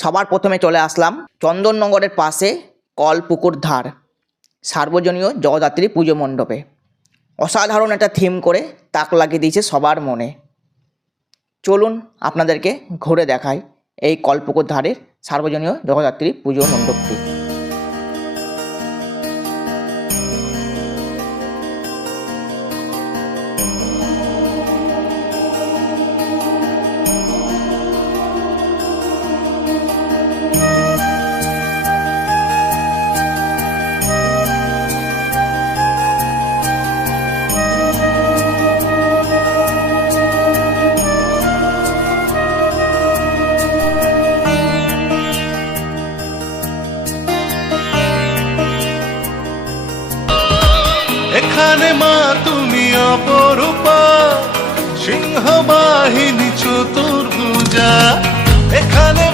সবার প্রথমে চলে আসলাম চন্দননগরের পাশে কলপুকুর ধার সার্বজনীয় জগদ্ধাত্রী পুজো মণ্ডপে। অসাধারণ একটা থিম করে তাক লাগিয়ে দিয়েছে সবার মনে। চলুন আপনাদেরকে ঘুরে দেখাই এই কলপুকুর ধারের সার্বজনীয় জগদ্ধাত্রী পুজো মণ্ডপটি। এখানে মা তুমি অপরূপা, সিংহ বাহিনী চতুর্ভুজা। এখানে